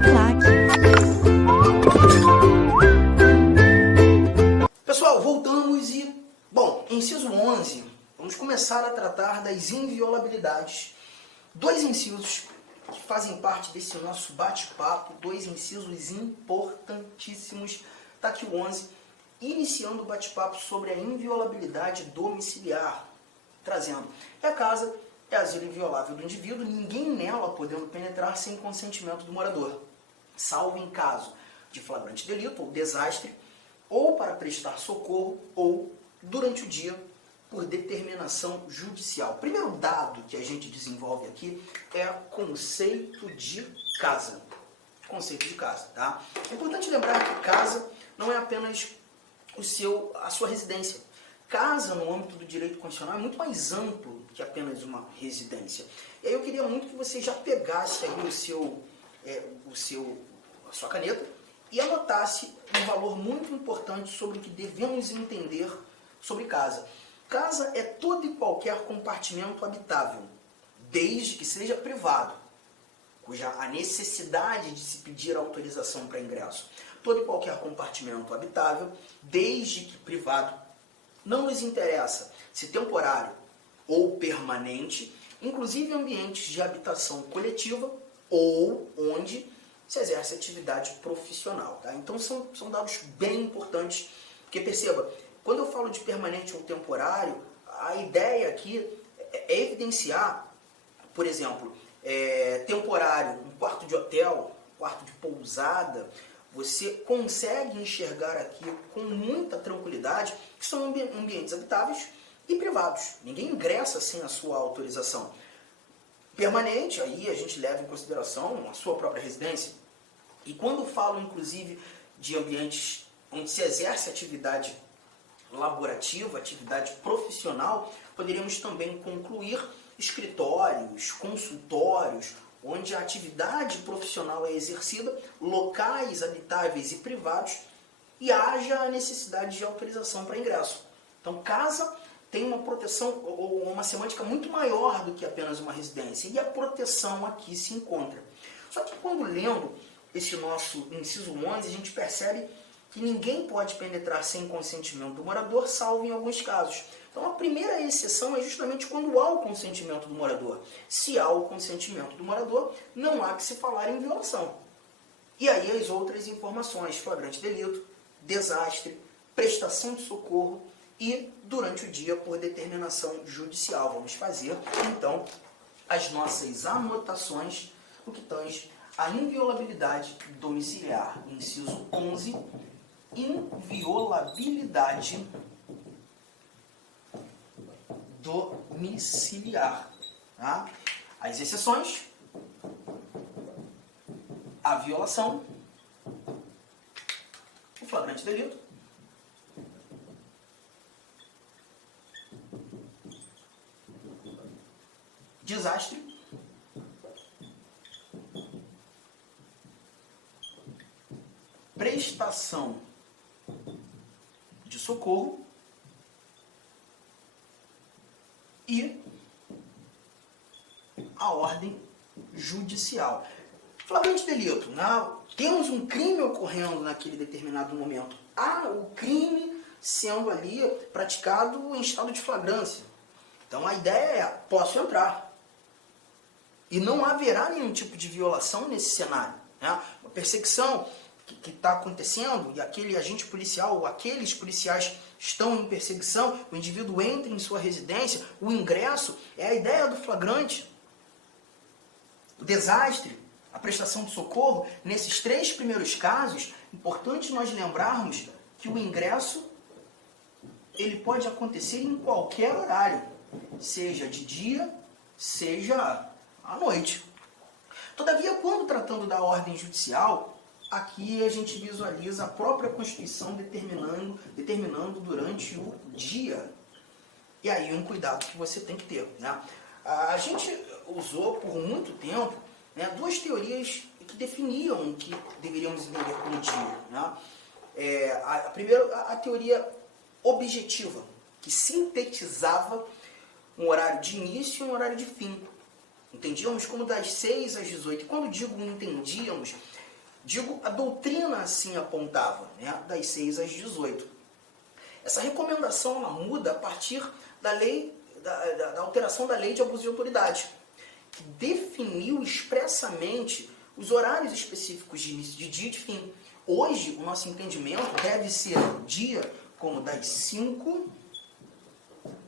claque. Pessoal, voltamos e, bom, inciso 11, vamos começar a tratar das inviolabilidades. Dois incisos que fazem parte desse nosso bate-papo, dois incisos importantíssimos. Está aqui o 11, iniciando o bate-papo sobre a inviolabilidade domiciliar, trazendo a casa é asilo inviolável do indivíduo, ninguém nela podendo penetrar sem consentimento do morador, salvo em caso de flagrante delito ou desastre, ou para prestar socorro, ou durante o dia, por determinação judicial. O primeiro dado que a gente desenvolve aqui é o conceito de casa. Conceito de casa, tá? É importante lembrar que casa não é apenas a sua residência. Casa, no âmbito do direito constitucional, é muito mais amplo que apenas uma residência. E aí eu queria muito que você já pegasse aí a sua caneta e anotasse um valor muito importante sobre o que devemos entender sobre casa. Casa é todo e qualquer compartimento habitável, desde que seja privado, cuja a necessidade de se pedir autorização para ingresso. Todo e qualquer compartimento habitável, desde que privado, não nos interessa se temporário ou permanente, inclusive ambientes de habitação coletiva ou onde se exerce atividade profissional. Tá? Então são dados bem importantes, porque perceba, quando eu falo de permanente ou temporário, a ideia aqui é evidenciar, por exemplo, temporário, um quarto de hotel, um quarto de pousada, você consegue enxergar aqui com muita tranquilidade que são ambientes habitáveis e privados. Ninguém ingressa sem a sua autorização. Permanente, aí a gente leva em consideração a sua própria residência. E quando falo, inclusive, de ambientes onde se exerce atividade laborativa, atividade profissional, poderíamos também concluir escritórios, consultórios, onde a atividade profissional é exercida, locais habitáveis e privados, e haja a necessidade de autorização para ingresso. Então, casa tem uma proteção ou uma semântica muito maior do que apenas uma residência, e a proteção aqui se encontra. Só que quando lendo esse nosso inciso 11, a gente percebe que ninguém pode penetrar sem consentimento do morador, salvo em alguns casos. Então, a primeira exceção é justamente quando há o consentimento do morador. Se há o consentimento do morador, não há que se falar em violação. E aí as outras informações, flagrante delito, desastre, prestação de socorro e durante o dia por determinação judicial. Vamos fazer, então, as nossas anotações no que tange a inviolabilidade domiciliar. Inciso 11, inviolabilidade domiciliar. Tá? As exceções, a violação, o flagrante delito, desastre, prestação de socorro e a ordem judicial. Flagrante delito, né? Temos um crime ocorrendo naquele determinado momento. Há o crime sendo ali praticado em estado de flagrância. Então a ideia é, posso entrar. E não haverá nenhum tipo de violação nesse cenário. Né? Uma perseguição que está acontecendo e aquele agente policial ou aqueles policiais estão em perseguição, o indivíduo entra em sua residência, o ingresso é a ideia do flagrante. O desastre, a prestação de socorro, nesses três primeiros casos, importante nós lembrarmos que o ingresso ele pode acontecer em qualquer horário, seja de dia, seja à noite. Todavia, quando tratando da ordem judicial, aqui a gente visualiza a própria Constituição determinando durante o dia. E aí um cuidado que você tem que ter. Né? A gente usou por muito tempo, né, duas teorias que definiam o que deveríamos entender como dia. Né? A primeira, a teoria objetiva, que sintetizava um horário de início e um horário de fim. Entendíamos como das 6 às 18. E quando digo entendíamos, Digo, a doutrina assim apontava, né? Das 6 às 18. Essa recomendação ela muda a partir da lei, da alteração da lei de abuso de autoridade, que definiu expressamente os horários específicos de início de dia e de fim. Hoje, o nosso entendimento deve ser dia como das 5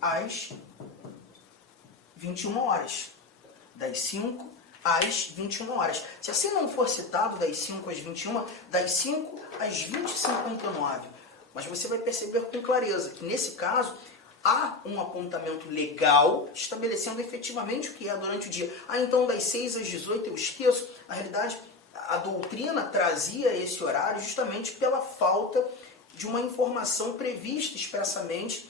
às 21 horas. Das 5 às 21 horas. Se assim não for citado das 5 às 21, das 5 às 20h59. Mas você vai perceber com clareza que, nesse caso, há um apontamento legal estabelecendo efetivamente o que é durante o dia. Então das 6 às 18 eu esqueço. Na realidade, a doutrina trazia esse horário justamente pela falta de uma informação prevista expressamente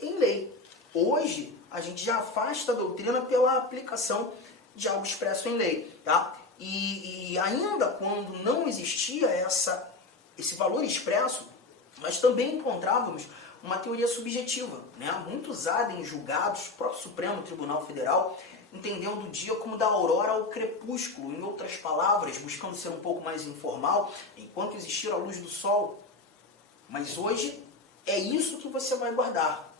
em lei. Hoje, a gente já afasta a doutrina pela aplicação de algo expresso em lei. Tá? E ainda quando não existia esse valor expresso, nós também encontrávamos uma teoria subjetiva, né, muito usada em julgados, o próprio Supremo Tribunal Federal, entendendo o dia como da aurora ao crepúsculo, em outras palavras, buscando ser um pouco mais informal, enquanto existir a luz do sol. Mas hoje é isso que você vai guardar.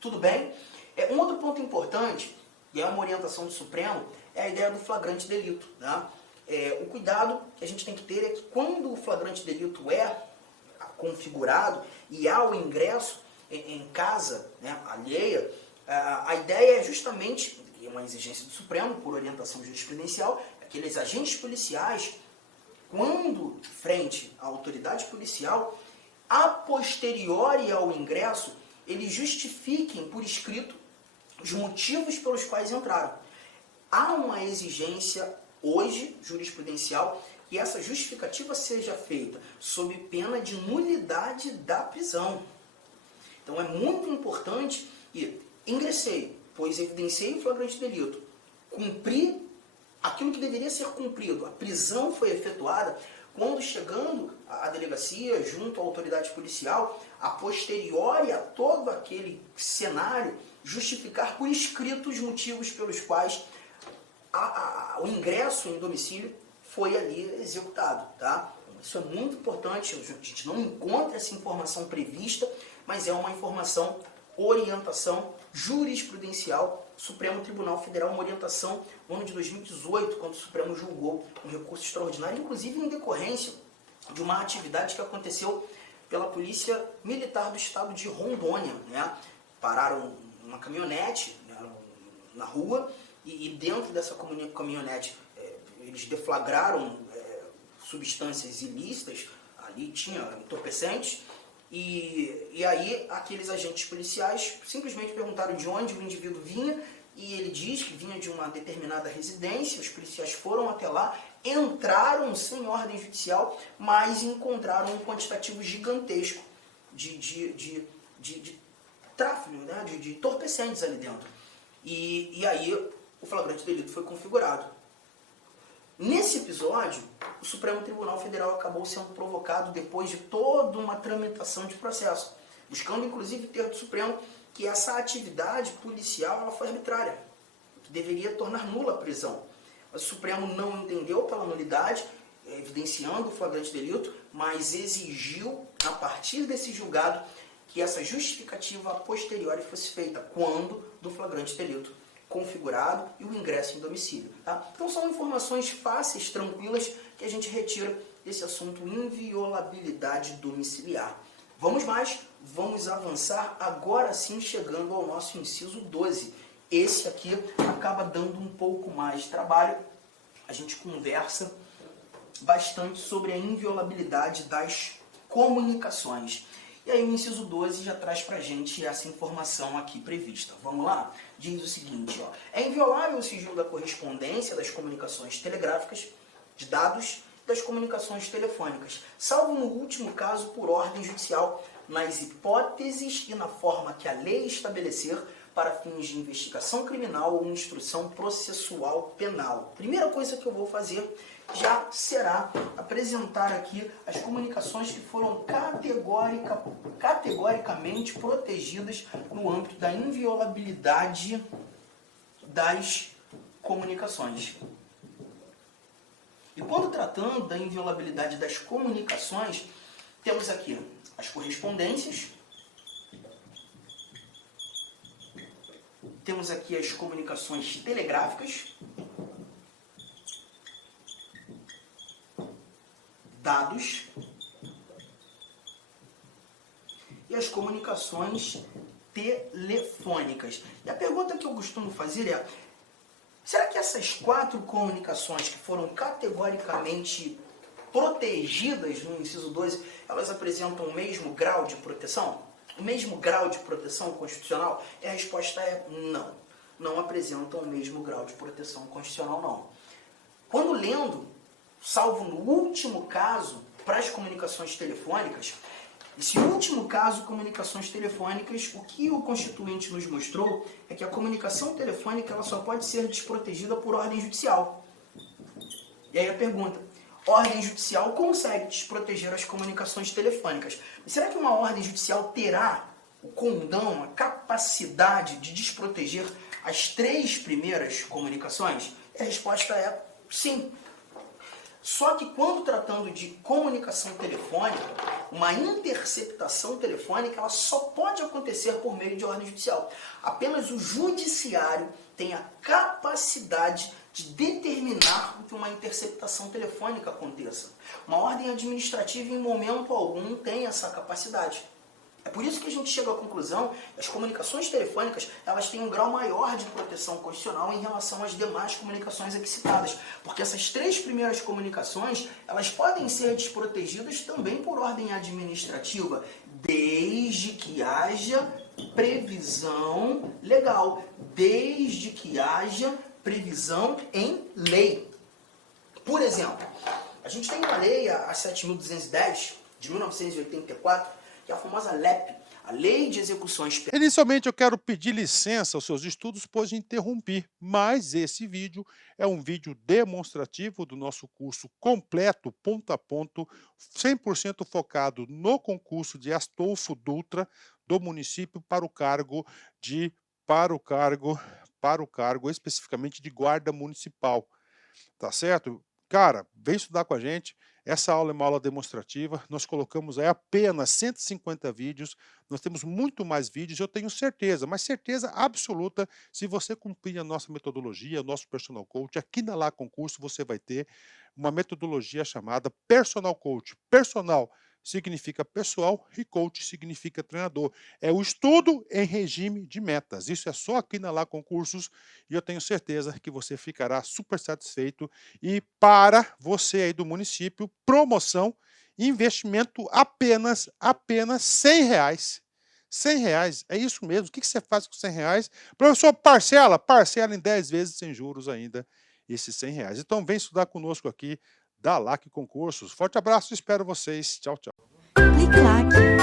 Tudo bem? Um outro ponto importante, e é uma orientação do Supremo, é a ideia do flagrante delito. Né? O cuidado que a gente tem que ter é que quando o flagrante delito é configurado e há o ingresso em casa, né, alheia, a ideia é justamente, e é uma exigência do Supremo, por orientação jurisprudencial, aqueles agentes policiais, quando frente à autoridade policial, a posteriori ao ingresso, eles justifiquem por escrito os motivos pelos quais entraram. Há uma exigência hoje jurisprudencial que essa justificativa seja feita sob pena de nulidade da prisão. Então é muito importante e ingressei, pois evidenciei o flagrante delito, cumpri aquilo que deveria ser cumprido, a prisão foi efetuada, quando chegando à delegacia, junto à autoridade policial, a posteriori a todo aquele cenário, justificar por escrito os motivos pelos quais o ingresso em domicílio foi ali executado. Tá? Isso é muito importante, a gente não encontra essa informação prevista, mas é uma informação, orientação jurisprudencial, Supremo Tribunal Federal, uma orientação no ano de 2018, quando o Supremo julgou um recurso extraordinário, inclusive em decorrência de uma atividade que aconteceu pela Polícia Militar do Estado de Rondônia. Né? Pararam uma caminhonete, né, na rua e dentro dessa caminhonete eles deflagraram substâncias ilícitas, ali tinha entorpecentes, e aí aqueles agentes policiais simplesmente perguntaram de onde o indivíduo vinha, e ele diz que vinha de uma determinada residência. Os policiais foram até lá, entraram sem ordem judicial, mas encontraram um quantitativo gigantesco de tráfego, né, de entorpecentes ali dentro. E aí o flagrante delito foi configurado. Nesse episódio, o Supremo Tribunal Federal acabou sendo provocado depois de toda uma tramitação de processo, buscando inclusive ter do Supremo que essa atividade policial ela foi arbitrária, que deveria tornar nula a prisão. Mas o Supremo não entendeu pela nulidade, evidenciando o flagrante delito, mas exigiu, a partir desse julgado, que essa justificativa a posteriori fosse feita quando do flagrante delito configurado e o ingresso em domicílio. Tá? Então são informações fáceis, tranquilas, que a gente retira desse assunto inviolabilidade domiciliar. Vamos mais, vamos avançar agora sim, chegando ao nosso inciso 12. Esse aqui acaba dando um pouco mais de trabalho. A gente conversa bastante sobre a inviolabilidade das comunicações. E aí o inciso 12 já traz pra gente essa informação aqui prevista. Vamos lá? Diz o seguinte, ó, é inviolável o sigilo da correspondência, das comunicações telegráficas, de dados, das comunicações telefônicas, salvo no último caso por ordem judicial, nas hipóteses e na forma que a lei estabelecer para fins de investigação criminal ou instrução processual penal. Primeira coisa que eu vou fazer já será apresentar aqui as comunicações que foram categoricamente protegidas no âmbito da inviolabilidade das comunicações. E quando tratando da inviolabilidade das comunicações, temos aqui as correspondências, temos aqui as comunicações telegráficas, dados e as comunicações telefônicas. E a pergunta que eu costumo fazer é: será que essas 4 comunicações que foram categoricamente protegidas no inciso 12, elas apresentam o mesmo grau de proteção? O mesmo grau de proteção constitucional? E a resposta é não. Não apresentam o mesmo grau de proteção constitucional, não. Quando lendo, salvo no último caso, para as comunicações telefônicas, esse último caso, comunicações telefônicas, o que o Constituinte nos mostrou é que a comunicação telefônica ela só pode ser desprotegida por ordem judicial. E aí a pergunta: ordem judicial consegue desproteger as comunicações telefônicas. Mas será que uma ordem judicial terá o condão, a capacidade de desproteger as 3 primeiras comunicações? E a resposta é sim. Só que quando tratando de comunicação telefônica, uma interceptação telefônica ela só pode acontecer por meio de ordem judicial. Apenas o judiciário tem a capacidade de determinar que uma interceptação telefônica aconteça. Uma ordem administrativa, em momento algum, tem essa capacidade. É por isso que a gente chega à conclusão que as comunicações telefônicas elas têm um grau maior de proteção constitucional em relação às demais comunicações aqui citadas. Porque essas 3 primeiras comunicações elas podem ser desprotegidas também por ordem administrativa, desde que haja previsão legal, desde que haja previsão em lei. Por exemplo, a gente tem uma lei, a 7.210, de 1984, que é a famosa LEP, a Lei de Execuções. Inicialmente eu quero pedir licença aos seus estudos, pois interrompi, mas esse vídeo é um vídeo demonstrativo do nosso curso completo, ponto a ponto, 100% focado no concurso de Astolfo Dutra do município para o cargo especificamente de guarda municipal, tá certo? Cara, vem estudar com a gente. Essa aula é uma aula demonstrativa, nós colocamos aí apenas 150 vídeos, nós temos muito mais vídeos, eu tenho certeza, mas certeza absoluta, se você cumprir a nossa metodologia, o nosso Personal Coach, aqui na Lá Concurso você vai ter uma metodologia chamada Personal Coach. Personal significa pessoal e coach significa treinador. É o estudo em regime de metas. Isso é só aqui na Lá Concursos e eu tenho certeza que você ficará super satisfeito. E para você aí do município, promoção, investimento apenas R$ 100. R$ 100, é isso mesmo. O que você faz com R$ 100? Professor, parcela em 10 vezes sem juros ainda esses R$ 100. Então vem estudar conosco aqui da LAC Concursos. Forte abraço, espero vocês. Tchau, tchau. Clique lá.